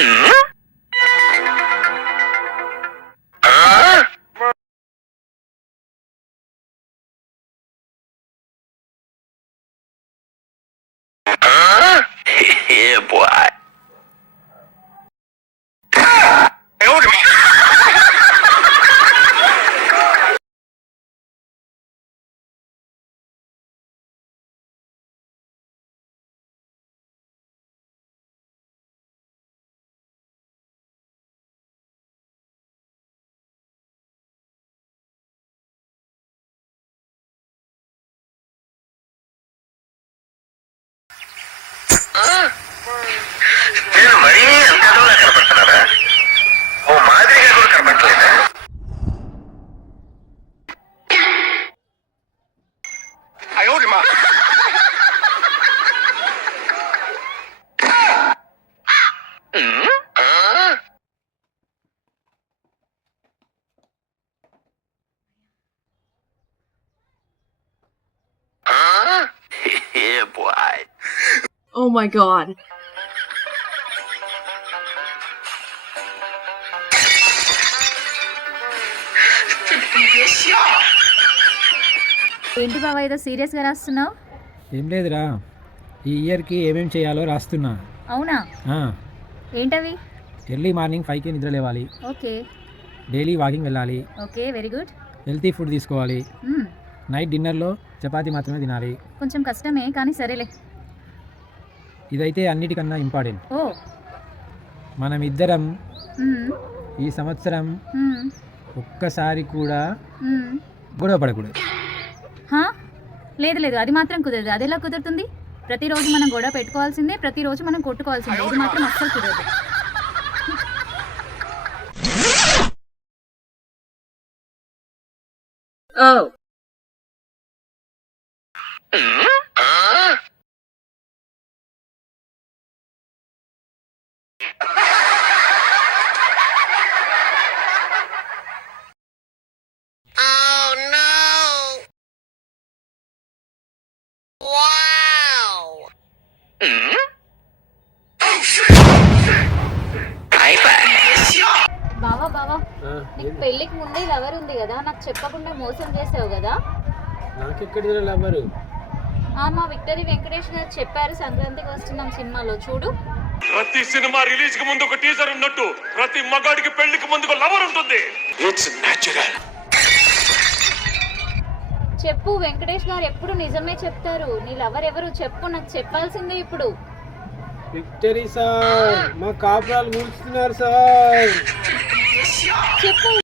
yeah, boy. Boy. Oh my god. ఏంటి బాబా ఏదో సీరియస్గా రాస్తున్నావు? ఏం లేదురా. ఈ ఇయర్కి ఏమేం చేయాలో రాస్తున్నా. అవునా? ఆ, ఏంటవి? ఎర్లీ మార్నింగ్ ఫైవ్కి నిద్ర లేవాలి ఓకే. డైలీ వాకింగ్ వెళ్ళాలి. Okay very good. Healthy food తీసుకోవాలి. నైట్ డిన్నర్లో చపాతీ మాత్రమే తినాలి కొంచెం కష్టమే కానీ సరేలే ఇదైతే అన్నిటికన్నా ఇంపార్టెంట్ ఓ మనం ఇద్దరం మ్మ్. ఈ సంవత్సరం మ్మ్. ఒక్కసారి కూడా మ్మ్. గొడవ పడకూడదు హా? లేదు లేదు అది మాత్రం కుదరదు అది ఎలా కుదురుతుంది ప్రతిరోజు మనం గొడవ పెట్టుకోవాల్సిందే ప్రతిరోజు మనం కొట్టుకోవాల్సిందే ఇది మాత్రం అస్సలు కుదరదు Oh. Oh no! Wow! బావా బావా. నీకు పెళ్ళికి ముందే లవర్ ఉంది కదా నాకు చెప్పకుండా మోసం చేసావు కదా? నాకెక్కడ లవ్వరు ఆ, మా విక్టరీ వెంకటేష్ గారు చెప్పారు సంక్రాంతికి వస్తున్నాం సినిమాలో. చూడు. ప్రతి సినిమా రిలీజ్కి ముందు ఒక టీజర్ ఉన్నట్టు ప్రతి మగాడికి పెళ్ళికి ముందు ఒక లవర్ ఉంటుంది. ఇట్స్ న్యాచురల్ చెప్పు వెంకటేష్ గారు ఎప్పుడు నిజమే చెప్తారు? నీ లవర్ ఎవరు? చెప్పు నాకు చెప్పాల్సిందే ఇప్పుడు. విక్టరీ సార్ మా కాపురాలు కూర్చున్నారు సార్. చెప్పు.